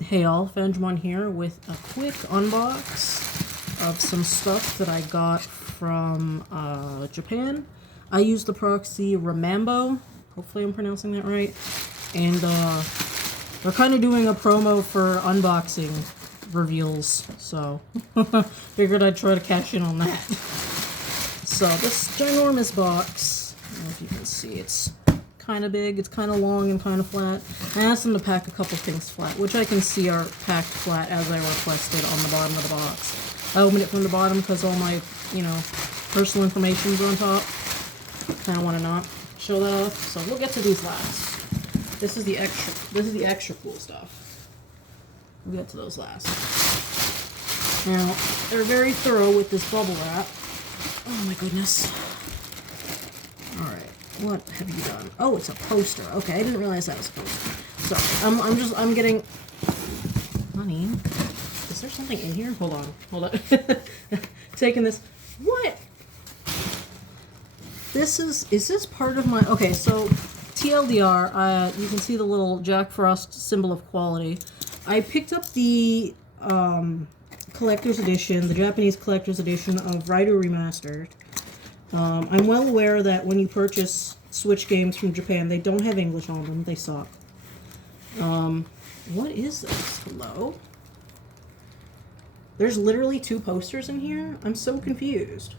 Hey all, Digimon here with a quick unbox of some stuff that I got from Japan. I used the proxy Remambo, hopefully I'm pronouncing that right, and they're kind of doing a promo for unboxing reveals, so figured I'd try to cash in on that. So this ginormous box, I don't know if you can see, it's kind of big, it's kind of long and kind of flat. I asked them to pack a couple things flat, which I can see are packed flat as I requested on the bottom of the box. I opened it from the bottom because all my, personal information's on top. Kind of want to not show that off, so we'll get to these last. This is the extra cool stuff. We'll get to those last. Now, they're very thorough with this bubble wrap. Oh my goodness. Alright. What have you done? Oh, it's a poster. Okay, I didn't realize that was a poster. So, I'm getting... Honey, is there something in here? Hold on. Taking this... What? Is this part of my... Okay, so, TLDR, you can see the little Jack Frost symbol of quality. I picked up the, collector's edition, the Japanese collector's edition of Raidou Remastered. I'm well aware that when you purchase Switch games from Japan, they don't have English on them. They suck. What is this? Hello? There's literally 2 posters in here? I'm so confused.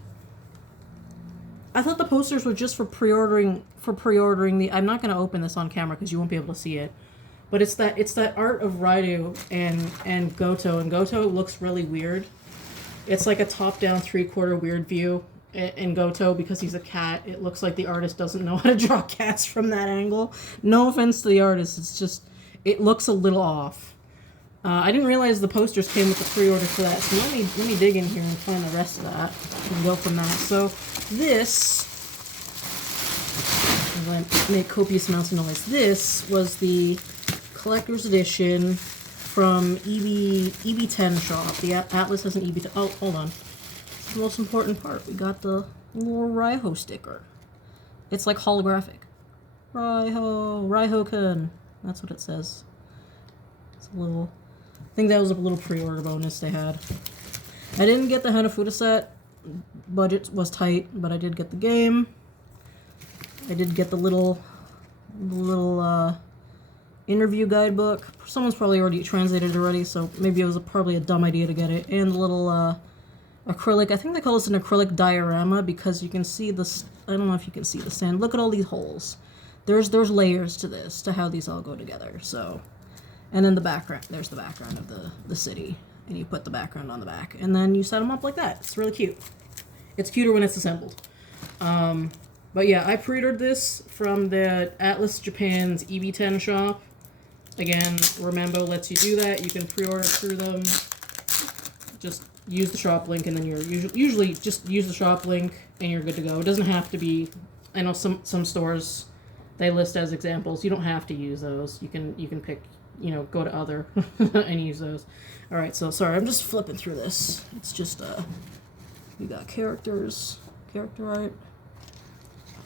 I thought the posters were just for pre-ordering the... I'm not going to open this on camera because you won't be able to see it. But it's that art of Raidou and Goto. And Goto looks really weird. It's like a top-down, 3/4 weird view. In Goto, because he's a cat, it looks like the artist doesn't know how to draw cats from that angle. No offense to the artist, it's just, it looks a little off. I didn't realize the posters came with the pre-order for that, so let me dig in here and find the rest of that and go from that. So this, as I make copious amounts of noise, this was the collector's edition from EB10 shop. The Atlas has an EB10. Oh, hold on. The most important part, we got the little Raiho sticker. It's like holographic. Raiho-kun. That's what it says. It's a little... I think that was a little pre-order bonus they had. I didn't get the Hanafuda set. Budget was tight, but I did get the game. I did get the little interview guidebook. Someone's probably already translated it already, so maybe it was probably a dumb idea to get it. And the little, acrylic, I think they call this an acrylic diorama because you can see this, I don't know if you can see the sand. Look at all these holes. There's layers to this, to how these all go together, so. And then the background, there's the background of the city, and you put the background on the back, and then you set them up like that. It's really cute. It's cuter when it's assembled. But yeah, I pre-ordered this from the Atlas Japan's EB10 shop. Again, Remambo lets you do that. You can pre-order through them. Just use the shop link, and then you're usually just use the shop link and you're good to go. It doesn't have to be. I know some stores they list as examples. You don't have to use those. You can pick, go to other and use those. All right, so sorry, I'm just flipping through this. It's just we got character art.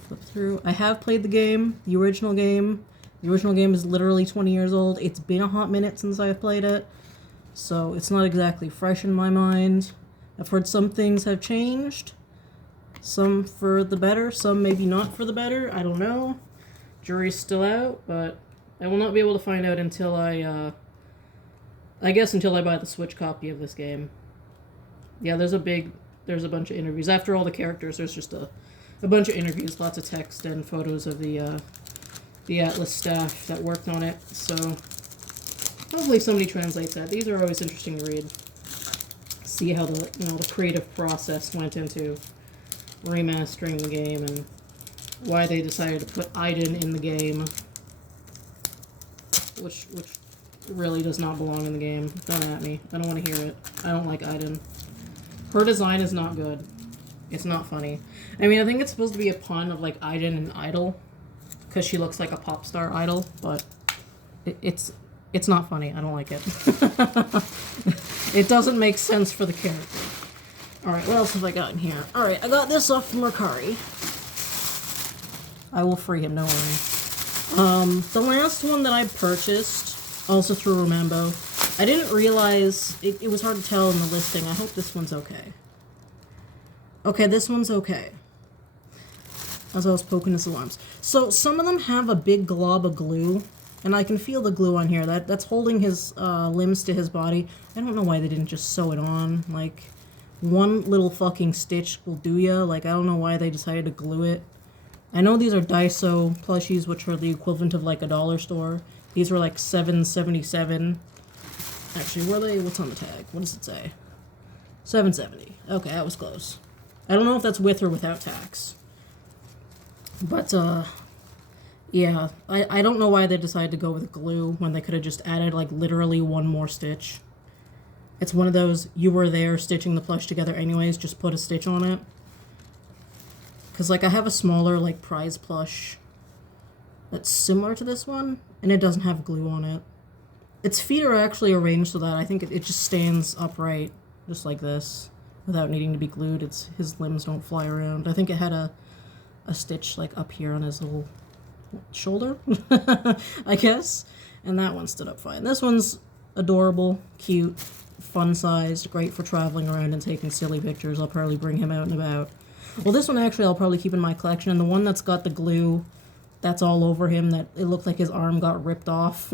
Flip through. I have played the game, the original game. The original game is literally 20 years old. It's been a hot minute since I've played it. So it's not exactly fresh in my mind. I've heard some things have changed. Some for the better, some maybe not for the better. I don't know. Jury's still out, but I will not be able to find out until I guess until I buy the Switch copy of this game. Yeah, there's a bunch of interviews. After all the characters, there's just a bunch of interviews, lots of text and photos of the Atlas staff that worked on it, so... Hopefully somebody translates that. These are always interesting to read. See how the creative process went into remastering the game and why they decided to put Aiden in the game, which really does not belong in the game. Don't at me. I don't want to hear it. I don't like Aiden. Her design is not good. It's not funny. I mean, I think it's supposed to be a pun of like Aiden and Idol, because she looks like a pop star idol, but it's not funny. I don't like it. It doesn't make sense for the character. Alright, what else have I got in here? Alright, I got this off from Mercari. I will free him, don't worry. The last one that I purchased Also through Remambo. I didn't realize... It was hard to tell in the listing. I hope this one's okay. Okay, this one's okay. As I was poking his alarms. So, some of them have a big glob of glue. And I can feel the glue on here. That's holding his limbs to his body. I don't know why they didn't just sew it on. Like, one little fucking stitch will do ya. Like, I don't know why they decided to glue it. I know these are Daiso plushies, which are the equivalent of like a dollar store. These were like $7.77. Actually, were they? What's on the tag? What does it say? $7.70. Okay, that was close. I don't know if that's with or without tax. But, yeah. I don't know why they decided to go with glue when they could have just added, like, literally one more stitch. It's one of those, you were there stitching the plush together anyways, just put a stitch on it. Because, like, I have a smaller, like, prize plush that's similar to this one, and it doesn't have glue on it. Its feet are actually arranged so that I think it just stands upright, just like this, without needing to be glued. His limbs don't fly around. I think it had a stitch, like, up here on his little shoulder, I guess. And that one stood up fine. This one's adorable, cute, fun-sized, great for traveling around and taking silly pictures. I'll probably bring him out and about. Well, this one actually I'll probably keep in my collection. And the one that's got the glue that's all over him, that it looked like his arm got ripped off.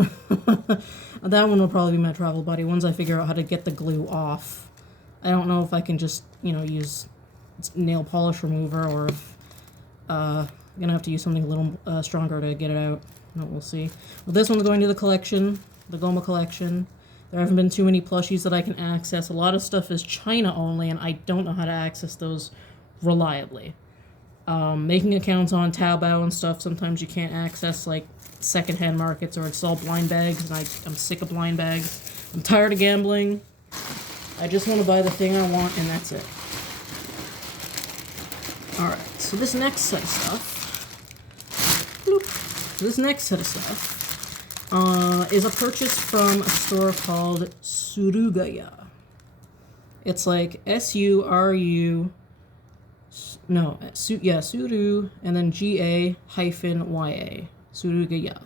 That one will probably be my travel buddy, once I figure out how to get the glue off. I don't know if I can just, you know, use nail polish remover, or if I'm gonna have to use something a little stronger to get it out. We'll see. Well, this one's going to the collection, the Goma collection. There haven't been too many plushies that I can access. A lot of stuff is China only, and I don't know how to access those reliably. Making accounts on Taobao and stuff, sometimes you can't access, like, secondhand markets, or it's all blind bags, and I'm sick of blind bags. I'm tired of gambling. I just want to buy the thing I want, and that's it. Alright, so this next set of stuff... Bloop. This next set of stuff is a purchase from a store called Surugaya. It's like S-U-R-U... No, Suru, and then G-A-hyphen-Y-A. Surugaya.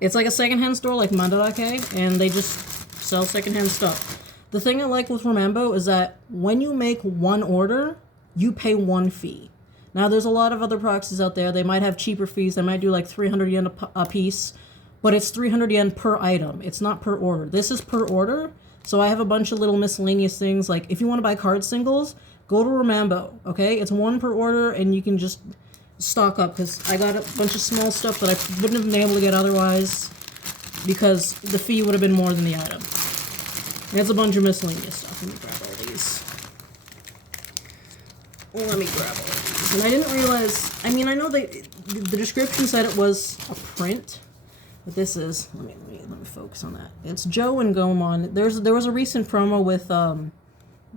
It's like a secondhand store like Mandarake, and they just sell secondhand stuff. The thing I like with Remambo is that when you make one order, you pay one fee. Now, there's a lot of other proxies out there. They might have cheaper fees. They might do like 300 yen a piece, but it's 300 yen per item. It's not per order. This is per order, so I have a bunch of little miscellaneous things. Like, if you want to buy card singles, go to Remambo, okay? It's one per order, and you can just stock up, because I got a bunch of small stuff that I wouldn't have been able to get otherwise, because the fee would have been more than the item. It's a bunch of miscellaneous stuff. Let me grab all these. Let me grab all these. And I didn't realize, I mean, I know the description said it was a print, but this is, let me focus on that. It's Joe and Gomon. There was a recent promo with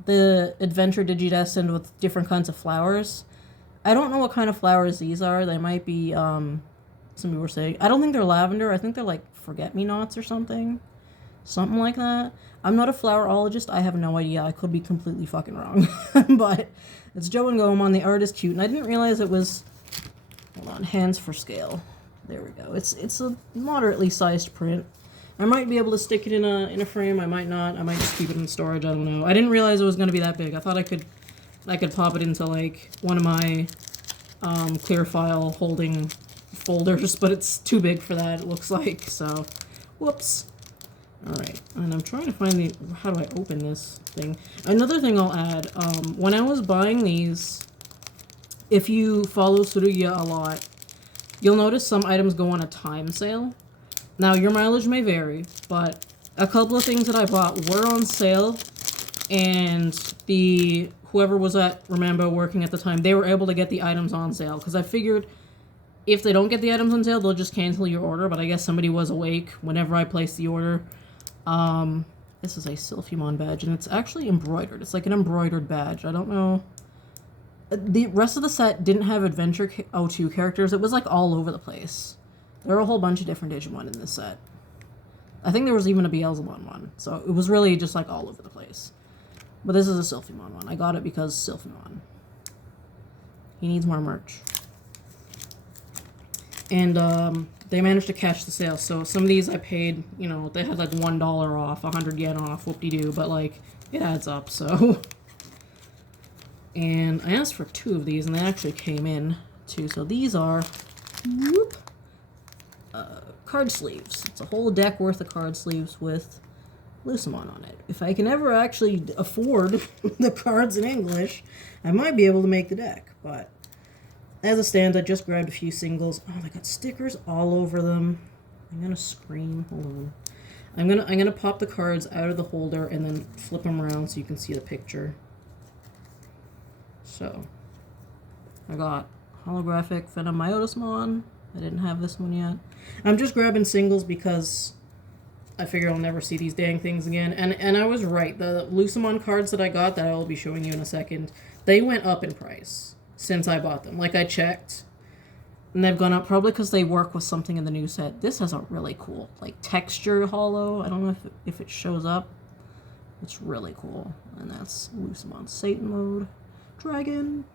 the Adventure Digidestined with different kinds of flowers. I don't know what kind of flowers these are. They might be, some people were saying, I don't think they're lavender. I think they're like forget-me-nots or something. Something like that. I'm not a flowerologist. I have no idea. I could be completely fucking wrong. But it's Joe and Gomon. The art is cute. And I didn't realize it was... Hold on. Hands for scale. There we go. It's a moderately sized print. I might be able to stick it in a frame. I might not. I might just keep it in storage. I don't know. I didn't realize it was going to be that big. I thought I could pop it into, like, one of my clear file holding folders. But it's too big for that, it looks like. So, whoops. Alright, and I'm trying to find how do I open this thing? Another thing I'll add, when I was buying these, if you follow Surugaya a lot, you'll notice some items go on a time sale. Now, your mileage may vary, but a couple of things that I bought were on sale, and whoever was at Remambo working at the time, they were able to get the items on sale, because I figured if they don't get the items on sale, they'll just cancel your order, but I guess somebody was awake whenever I placed the order. This is a Sylphimon badge, and it's actually embroidered. It's like an embroidered badge. I don't know. The rest of the set didn't have Adventure 02 characters. It was like all over the place. There were a whole bunch of different Digimon in this set. I think there was even a Beelzebub one. So it was really just like all over the place. But this is a Sylphimon one. I got it because Sylphimon. He needs more merch. And they managed to catch the sale. So some of these I paid, you know, they had like $1 off, 100 yen off, whoop-de-doo, but like it adds up, so. And I asked for 2 of these and they actually came in too. So these are whoop, card sleeves. It's a whole deck worth of card sleeves with Lucemon on it. If I can ever actually afford the cards in English, I might be able to make the deck, but as it stands, I just grabbed a few singles. Oh, they got stickers all over them. I'm gonna scream. Hold on. I'm gonna pop the cards out of the holder and then flip them around so you can see the picture. So, I got holographic Venomyotismon. I didn't have this one yet. I'm just grabbing singles because I figure I'll never see these dang things again. And I was right. The Lucemon cards that I got, that I will be showing you in a second, they went up in price since I bought them. Like, I checked, and they've gone up probably because they work with something in the new set. This has a really cool, like, texture holo. I don't know if it shows up. It's really cool. And that's Lucemon Satan Mode Dragon.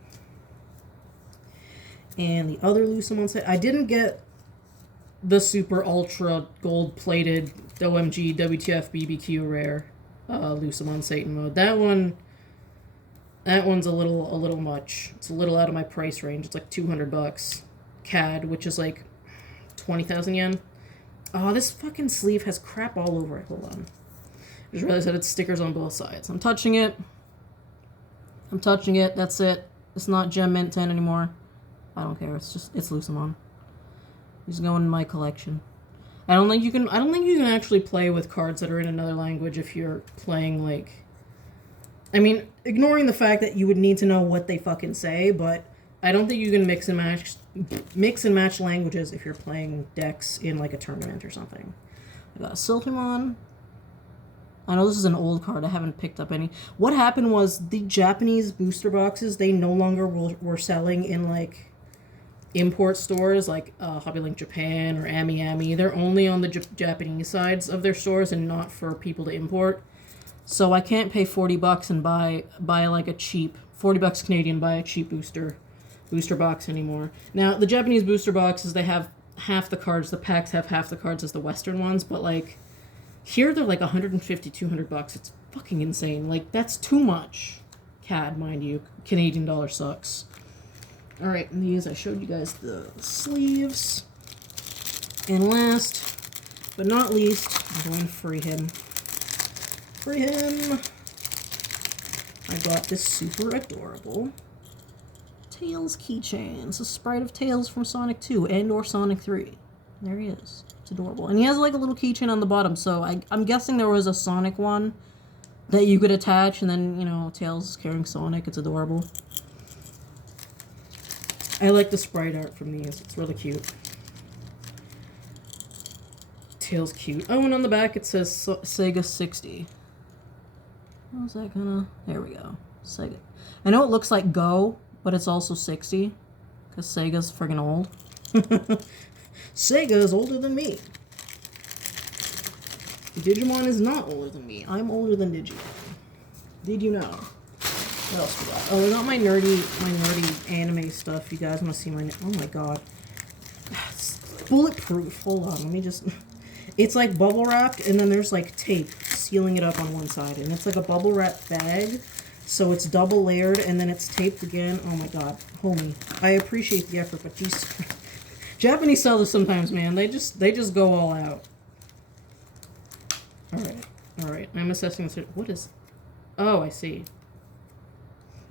And the other Lucemon set, I didn't get the super ultra gold plated OMG WTF BBQ rare Lucemon Satan Mode. That one's a little much. It's a little out of my price range. It's like $200 CAD, which is like 20,000 yen. Oh, this fucking sleeve has crap all over it. Hold on. I just realized that it's stickers on both sides. I'm touching it. That's it. It's not Gem Mint 10 anymore. I don't care. It's Lucemon. He's going in my collection. I don't think you can actually play with cards that are in another language if you're playing, like, I mean, ignoring the fact that you would need to know what they fucking say, but I don't think you can mix and match languages if you're playing decks in like a tournament or something. I got a Silphimon. I know this is an old card. I haven't picked up any. What happened was the Japanese booster boxes, they no longer were selling in like import stores like Hobbylink Japan or Ami Ami. They're only on the Japanese sides of their stores and not for people to import. So I can't pay $40 and buy like a cheap $40 Canadian, buy a cheap booster box anymore. Now the Japanese booster boxes, they have half the cards. The packs have half the cards as the Western ones, but like here they're like $150, $200. It's fucking insane. Like that's too much. CAD, mind you. Canadian dollar sucks. All right, and these I showed you guys the sleeves. And last but not least, I'm going to free him. I got this super adorable Tails keychain. It's a sprite of Tails from Sonic 2 and or Sonic 3. There he is. It's adorable. And he has like a little keychain on the bottom, so I'm guessing there was a Sonic one that you could attach, and then, you know, Tails is carrying Sonic. It's adorable. I like the sprite art from these. It's really cute. Tails cute. Oh, and on the back it says Sega 60. How's that gonna... There we go. Sega. I know it looks like Go, but it's also 60. Because Sega's friggin' old. Sega is older than me. Digimon is not older than me. I'm older than Digimon. Did you know? What else we got? Oh, I got my nerdy anime stuff. You guys want to see my... Oh my god. It's bulletproof. Hold on, let me just... It's like bubble wrapped, and then there's like tape sealing it up on one side. And it's like a bubble wrap bag. So it's double layered, and then it's taped again. Oh my god. Homie. I appreciate the effort, but Jesus Christ. Japanese sellers sometimes, man. They just go all out. Alright. I'm assessing this. What is... Oh, I see.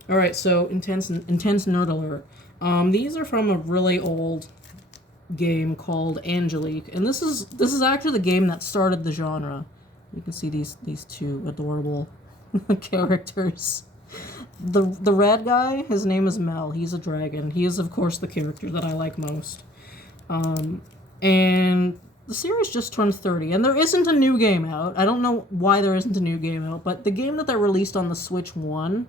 Alright, so intense nerd alert. These are from a really old game called Angelique, and this is actually the game that started the genre. You can see these two adorable characters. The red guy, his name is Mel. He's a dragon. He is, of course, the character that I like most. And the series just turned 30, and there isn't a new game out. I don't know why there isn't a new game out, but the game that they released on the Switch 1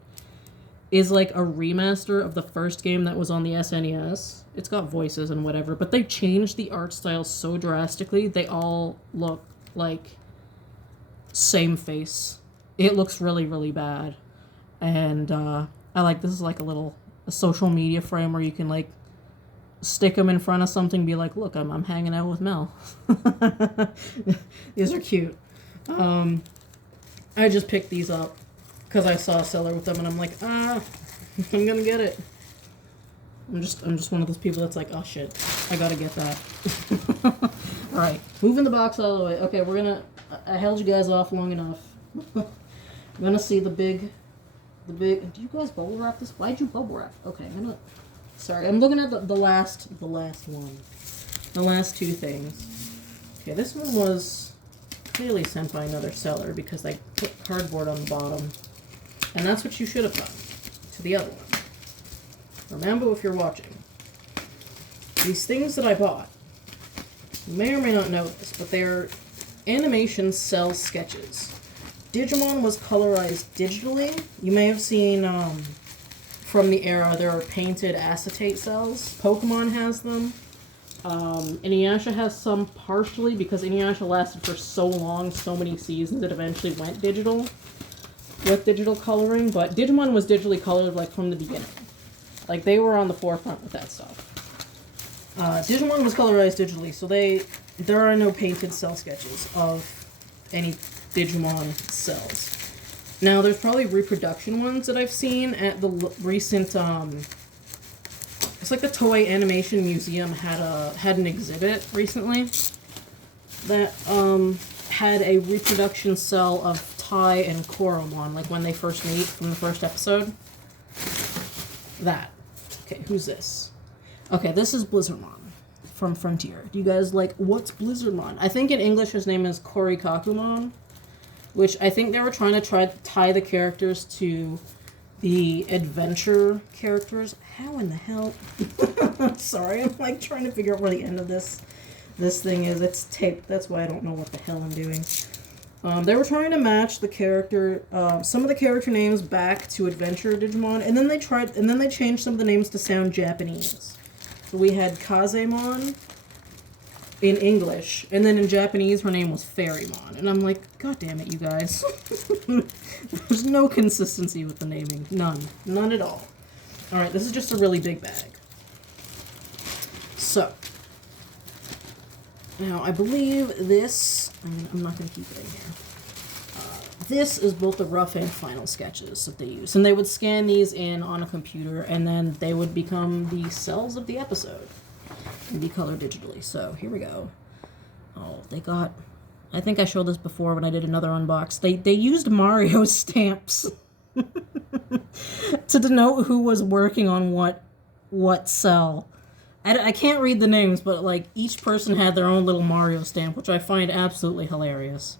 is like a remaster of the first game that was on the SNES. It's got voices and whatever, but they changed the art style so drastically, they all look like same face. It looks really, really bad. And I like, this is like a social media frame where you can like stick them in front of something, be like, look, I'm hanging out with Mel. These are cute. I just picked these up because I saw a seller with them, and I'm like, I'm gonna get it. I'm just one of those people that's like, oh shit, I gotta get that. All right, moving the box all the way. Okay, I held you guys off long enough. I'm gonna see the big. Do you guys bubble wrap this? Why'd you bubble wrap? Okay, sorry, I'm looking at the last one. The last two things. Okay, this one was clearly sent by another seller because they put cardboard on the bottom. And that's what you should have done to the other one. Remambo, if you're watching. These things that I bought, you may or may not know this, but they're animation cell sketches. Digimon was colorized digitally. You may have seen from the era there are painted acetate cells. Pokemon has them. Inuyasha has some partially because Inuyasha lasted for so long, so many seasons, it eventually went digital with digital coloring. But Digimon was digitally colored like from the beginning. Like they were on the forefront with that stuff. Digimon was colorized digitally, so there are no painted cell sketches of any Digimon cells. Now, there's probably reproduction ones that I've seen at the recent, it's like the Toei Animation Museum had an exhibit recently that, had a reproduction cell of Tai and Koromon, like when they first meet from the first episode. That. Okay, who's this? Okay, this is Blizzardmon from Frontier. Do you guys like, what's Blizzardmon? I think in English his name is Korikakumon, which I think they were trying to tie the characters to the adventure characters. How in the hell? Sorry, I'm like trying to figure out where the end of this thing is. It's taped. That's why I don't know what the hell I'm doing. They were trying to match the character, some of the character names back to adventure Digimon, and then they changed some of the names to sound Japanese. So we had Kazemon in English, and then in Japanese her name was Fairymon. And I'm like, god damn it, you guys. There's no consistency with the naming. None at all. Alright, this is just a really big bag. So, now I believe this, I'm not going to keep it in here. This is both the rough and final sketches that they use. And they would scan these in on a computer, and then they would become the cells of the episode and be colored digitally. So here we go. Oh, they got, I think I showed this before when I did another unbox. They used Mario stamps to denote who was working on what cell. I can't read the names, but like each person had their own little Mario stamp, which I find absolutely hilarious.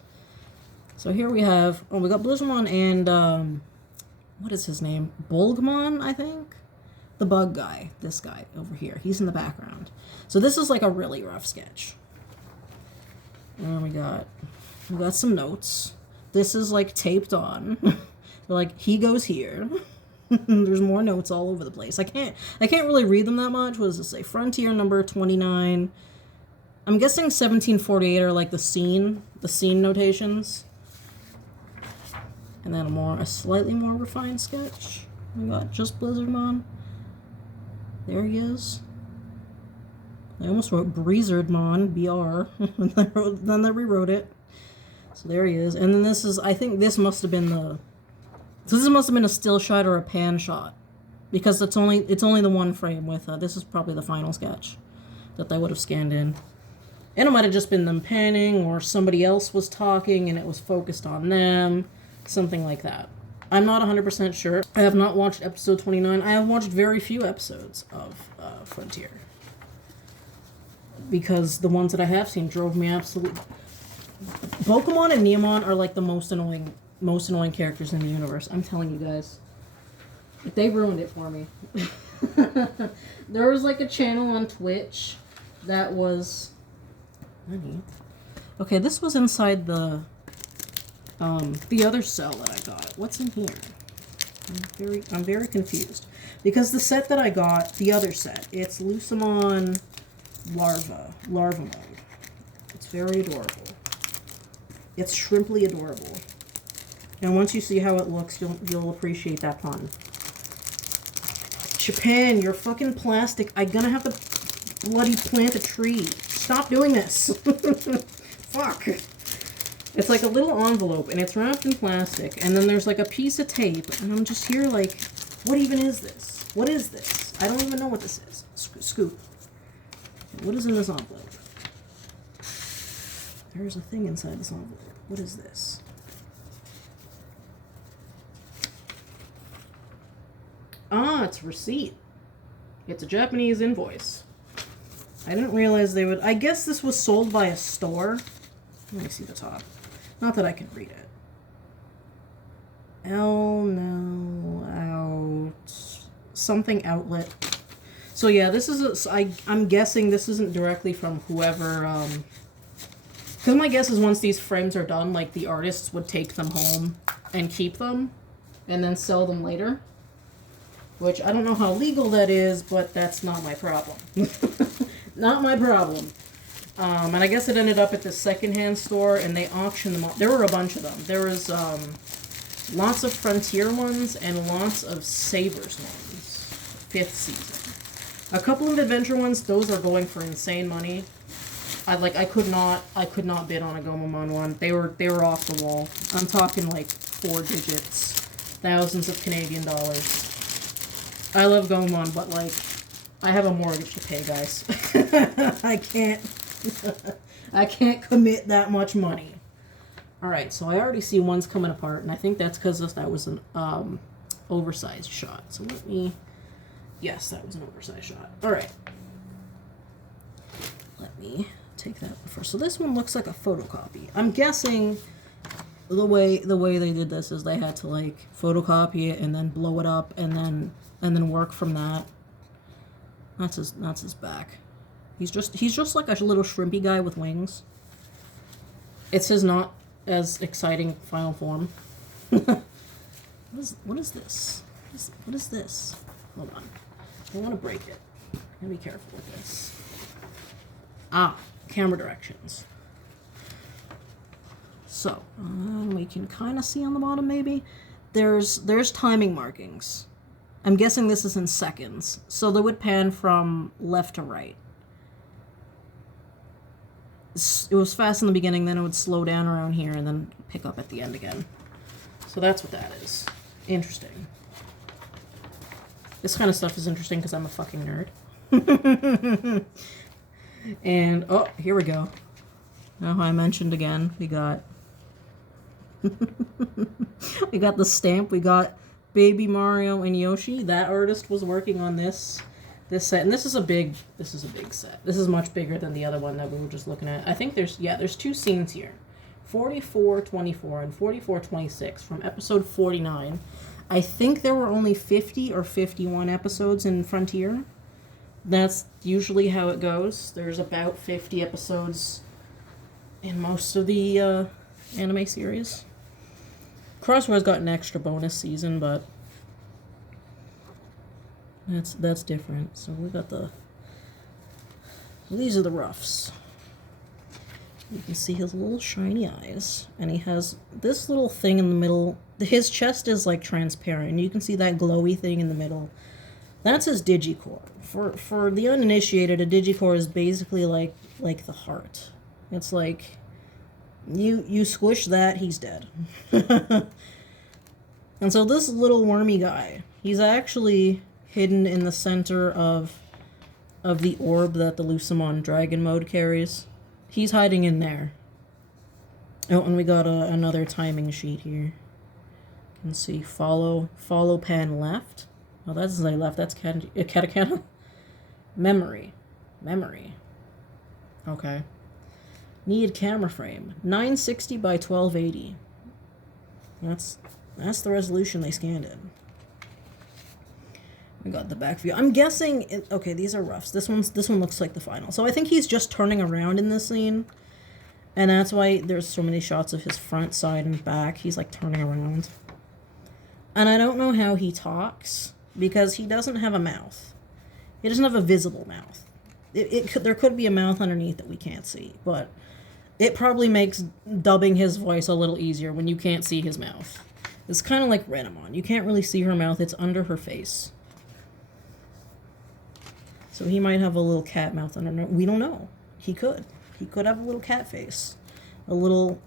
So here we have, we got Blizzardmon and, what is his name? Bulgmon, I think? The bug guy, this guy over here. He's in the background. So this is like a really rough sketch. And we got some notes. This is like taped on. Like, he goes here. There's more notes all over the place. I can't really read them that much. What does this say? Frontier number 29. I'm guessing 1748 are like the scene notations. And then a slightly more refined sketch. We got just Blizzardmon. There he is. I almost wrote Breezardmon, BR, and then they rewrote it. So there he is. And then this is, I think this must have been a still shot or a pan shot. Because it's only the one frame with, this is probably the final sketch that they would have scanned in. And it might have just been them panning, or somebody else was talking and it was focused on them. Something like that. I'm not 100% sure. I have not watched episode 29. I have watched very few episodes of Frontier. Because the ones that I have seen drove me absolutely... Pokemon and Neomon are like the most annoying characters in the universe. I'm telling you guys. They ruined it for me. There was like a channel on Twitch that was... Okay, this was inside the other cell that I got. What's in here? I'm very confused. Because the set that I got, the other set, it's Lucamon Larva mode. It's very adorable. It's shrimply adorable. And once you see how it looks, you'll appreciate that pun. Japan, you're fucking plastic. I'm gonna have to bloody plant a tree. Stop doing this. Fuck. It's like a little envelope, and it's wrapped in plastic, and then there's like a piece of tape, and I'm just here like, what even is this? What is this? I don't even know what this is. Scoop. What is in this envelope? There's a thing inside this envelope. What is this? Ah, it's a receipt. It's a Japanese invoice. I didn't realize they would... I guess this was sold by a store. Let me see the top. Not that I can read it. No, out... something outlet. So yeah, this is I'm guessing this isn't directly from whoever, because my guess is once these frames are done, like, the artists would take them home and keep them, and then sell them later. Which, I don't know how legal that is, but that's not my problem. Not my problem. And I guess it ended up at the secondhand store, and they auctioned them off. There were a bunch of them. There was, lots of Frontier ones, and lots of Sabers ones. 5th season. A couple of Adventure ones, those are going for insane money. I could not bid on a Gomamon one. They were off the wall. I'm talking like 4 digits. Thousands of Canadian dollars. I love Gomamon, but like, I have a mortgage to pay, guys. I can't commit that much money. Alright, so I already see one's coming apart, and I think that's because that was an oversized shot. So let me... Yes, that was an oversized shot. Alright. Let me take that first. So this one looks like a photocopy. I'm guessing the way they did this is they had to like photocopy it and then blow it up and then work from that. That's his back. He's just like a little shrimpy guy with wings. It's his not as exciting final form. What is this? What is this? Hold on. I don't want to break it. I'm gonna be careful with this. Ah, camera directions. So, we can kind of see on the bottom maybe. There's timing markings. I'm guessing this is in seconds. So they would pan from left to right. It was fast in the beginning, then it would slow down around here, and then pick up at the end again. So that's what that is. Interesting. This kind of stuff is interesting because I'm a fucking nerd. And, oh, here we go. Now I mentioned again, we got... we got the stamp, we got Baby Mario and Yoshi. That artist was working on this set, and this is a big set. This is much bigger than the other one that we were just looking at. I think there's 2 scenes here. 44-24 and 44-26 from episode 49. I think there were only 50 or 51 episodes in Frontier. That's usually how it goes. There's about 50 episodes in most of the anime series. Crossword's got an extra bonus season, but that's different. So we got these are the roughs. You can see his little shiny eyes, and he has this little thing in the middle. His chest is like transparent, and you can see that glowy thing in the middle. That's his Digicore. For the uninitiated, a Digicore is basically like the heart. It's like you squish that, he's dead. And so this little wormy guy, he's actually hidden in the center of the orb that the Lucimon Dragon mode carries. He's hiding in there. Oh, and we got another timing sheet here. You can see follow pan left. Oh, that doesn't say left. That's katakana. Memory. Okay. Need camera frame. 960 by 1280. That's the resolution they scanned it. We got the back view. I'm guessing... Okay, these are roughs. This one looks like the final. So I think he's just turning around in this scene. And that's why there's so many shots of his front, side, and back. He's like turning around. And I don't know how he talks, because he doesn't have a mouth. He doesn't have a visible mouth. There could be a mouth underneath that we can't see, but it probably makes dubbing his voice a little easier when you can't see his mouth. It's kind of like Renamon. You can't really see her mouth. It's under her face. So he might have a little cat mouth. I don't know. We don't know. He could. He could have a little cat face, a little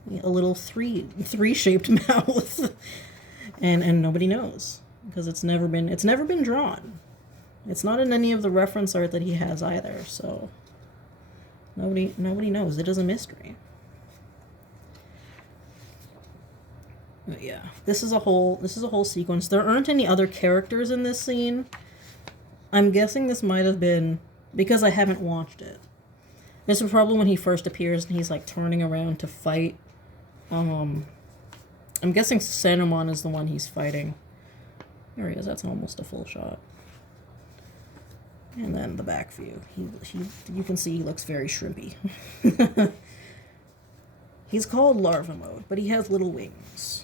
three shaped mouth, and nobody knows because it's never been drawn. It's not in any of the reference art that he has either. So nobody knows. It is a mystery. But yeah, this is a whole sequence. There aren't any other characters in this scene. I'm guessing this might have been because I haven't watched it. This is probably when he first appears and he's like turning around to fight. I'm guessing Sanumon is the one he's fighting. There he is. That's almost a full shot. And then the back view. You can see he looks very shrimpy. He's called Larva Mode, but he has little wings.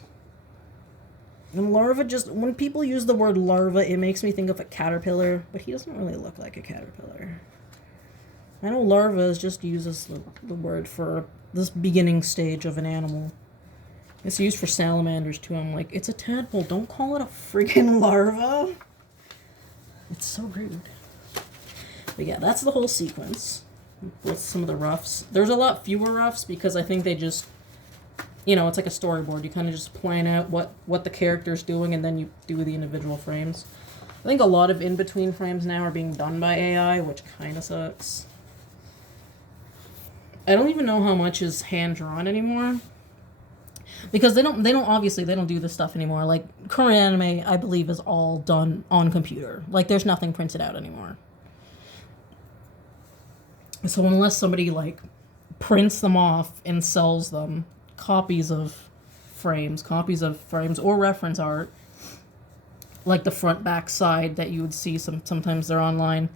And larva when people use the word larva, it makes me think of a caterpillar, but he doesn't really look like a caterpillar. I know larva is just used as the word for this beginning stage of an animal. It's used for salamanders too. I'm like, it's a tadpole. Don't call it a freaking larva. It's so rude. But yeah, that's the whole sequence with some of the roughs. There's a lot fewer roughs because I think they just, it's like a storyboard. You kind of just plan out what the character's doing and then you do the individual frames. I think a lot of in-between frames now are being done by AI, which kind of sucks. I don't even know how much is hand-drawn anymore. Because they don't do this stuff anymore. Like, current anime, I believe, is all done on computer. Like, there's nothing printed out anymore. So unless somebody, like, prints them off and sells them, copies of frames or reference art, like the front, back, side that you would see sometimes they're online.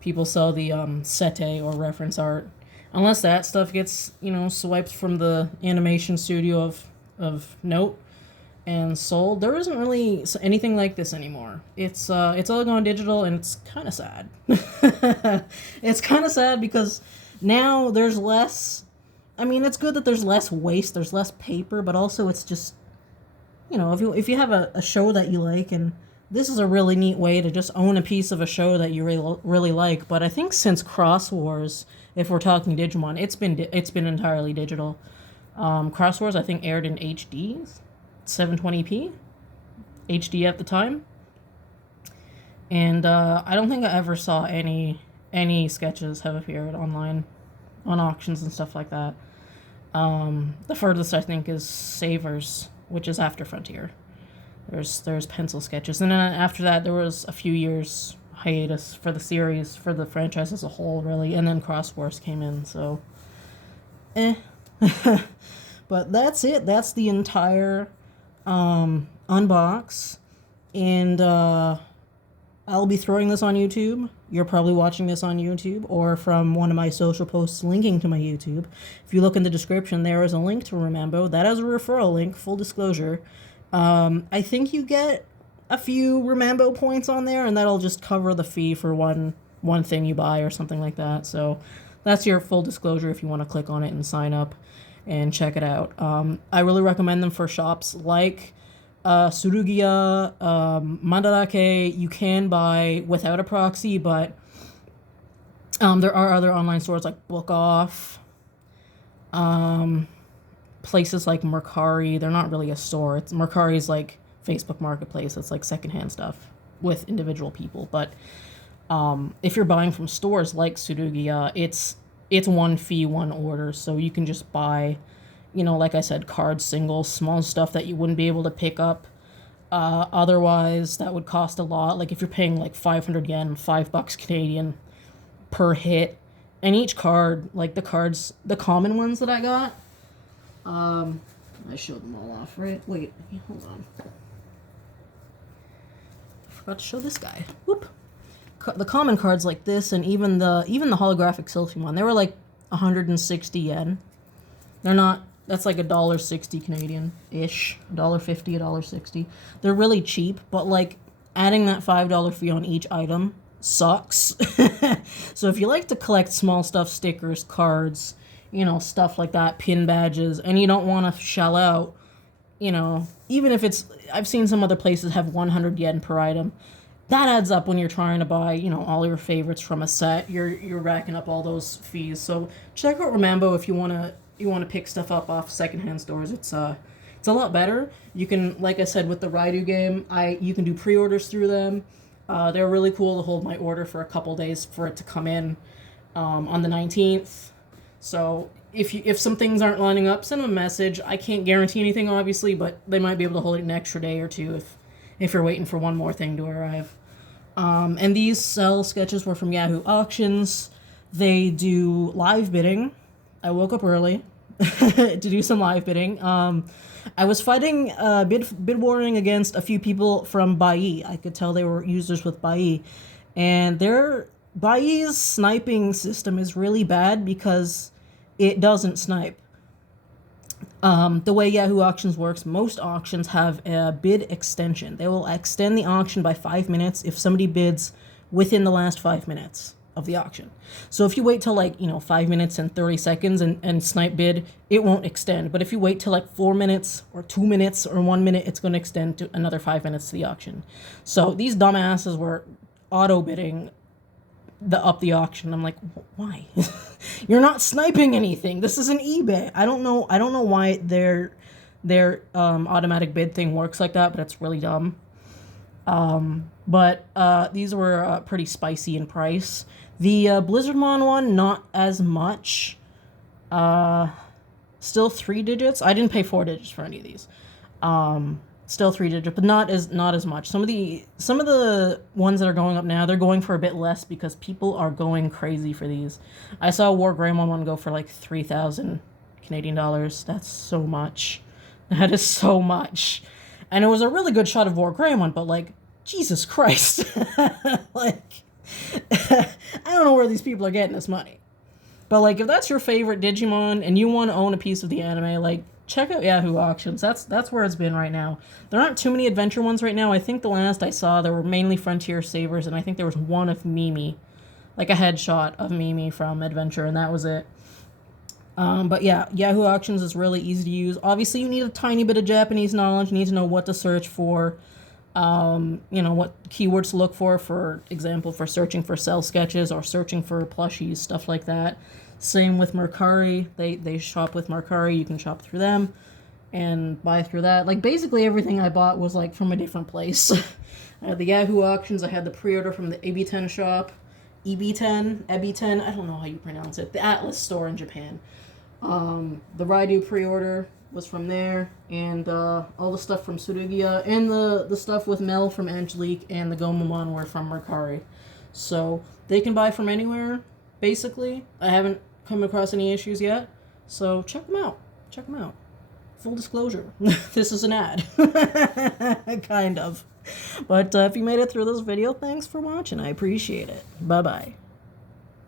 People sell the sete or reference art. Unless that stuff gets, swiped from the animation studio of note and sold, there isn't really anything like this anymore. It's all gone digital, and it's kind of sad. It's kind of sad because now there's less. I mean, it's good that there's less waste, there's less paper, but also it's just, if you have a show that you like, and this is a really neat way to just own a piece of a show that you really like. But I think since Cross Wars, if we're talking Digimon, it's been entirely digital. Cross Wars, I think, aired in HD, 720p, HD at the time. And I don't think I ever saw any sketches have appeared online, on auctions and stuff like that. The furthest, I think, is Savers, which is after Frontier. There's pencil sketches. And then after that, there was a few years hiatus for the series, for the franchise as a whole, really. And then Cross Wars came in, so... But that's it. That's the entire unbox. And I'll be throwing this on YouTube. You're probably watching this on YouTube or from one of my social posts linking to my YouTube. If you look in the description, there is a link to Remambo. That is a referral link, full disclosure. I think you get a few Remambo points on there, and that'll just cover the fee for one thing you buy or something like that. So that's your full disclosure if you want to click on it and sign up and check it out. I really recommend them for shops like Surugia, Mandarake. You can buy without a proxy, but there are other online stores like Book Off, places like Mercari. They're not really a store. Mercari's like Facebook Marketplace. It's like secondhand stuff with individual people. But if you're buying from stores like Surugia, it's one fee, one order. So you can just buy, like I said, cards, singles, small stuff that you wouldn't be able to pick up. Otherwise, that would cost a lot. Like if you're paying like 500 yen, $5 Canadian per hit. And each card, like the cards, the common ones that I got, I showed them all off, right? Wait, hold on. I forgot to show this guy. Whoop. The common cards like this, and even the holographic Silphimon, they were like 160 yen. They're not. That's like $1.60 Canadian-ish, $1.50, $1.60. They're really cheap, but like adding that $5 fee on each item sucks. So if you like to collect small stuff, stickers, cards, stuff like that, pin badges, and you don't want to shell out, even if it's, I've seen some other places have 100 yen per item. that adds up when you're trying to buy, you know, all your favorites from a set. You're racking up all those fees. So check out Remambo if you wanna pick stuff up off secondhand stores. It's a lot better. You can, like I said, with the Raidou game, you can do pre-orders through them. They're really cool to hold my order for a couple days for it to come in on the 19th. So if some things aren't lining up, send them a message. I can't guarantee anything, obviously, but they might be able to hold it an extra day or two if you're waiting for one more thing to arrive. And these cell sketches were from Yahoo Auctions. They do live bidding. I woke up early to do some live bidding. I was fighting bid warring against a few people from Bai. I could tell they were users with Bai. And their Bai's sniping system is really bad because it doesn't snipe. The way Yahoo Auctions works, most auctions have a bid extension. They will extend the auction by 5 minutes if somebody bids within the last 5 minutes of the auction. So if you wait till 5 minutes and 30 seconds and snipe bid, it won't extend. But if you wait till 4 minutes or 2 minutes or 1 minute, it's going to extend to another 5 minutes to the auction. So these dumbasses were auto bidding up the auction. I'm like, why? You're not sniping anything. This is an eBay. I don't know why their automatic bid thing works like that, but it's really dumb. But these were pretty spicy in price. The Blizzardmon one, not as much. Still 3 digits. I didn't pay 4 digits for any of these. Still 3 digits, but not as much. Some of the ones that are going up now, they're going for a bit less because people are going crazy for these. I saw a War Greymon one go for 3,000 Canadian dollars. That's so much. That is so much. And it was a really good shot of War Greymon, but Jesus Christ. I don't know where these people are getting this money. But if that's your favorite Digimon and you want to own a piece of the anime, check out Yahoo Auctions. That's where it's been right now. There aren't too many adventure ones right now. I think the last I saw, there were mainly Frontier Sabers, and I think there was one of Mimi. A headshot of Mimi from Adventure, and that was it. But yeah, Yahoo Auctions is really easy to use. Obviously, you need a tiny bit of Japanese knowledge. You need to know what to search for. What keywords to look for example, for searching for cell sketches or searching for plushies, stuff like that. Same with Mercari. They shop with Mercari. You can shop through them and buy through that. Basically everything I bought was from a different place. I had the Yahoo Auctions. I had the pre-order from the EB10 shop. EB10, I don't know how you pronounce it. The Atlas store in Japan. The Raidou pre-order was from there, and all the stuff from Surugia, and the stuff with Mel from Angelique and the Gomamon were from Mercari. So they can buy from anywhere, basically. I haven't come across any issues yet, so check them out. Full disclosure, this is an ad. Kind of. But if you made it through this video, thanks for watching. I appreciate it. Bye-bye.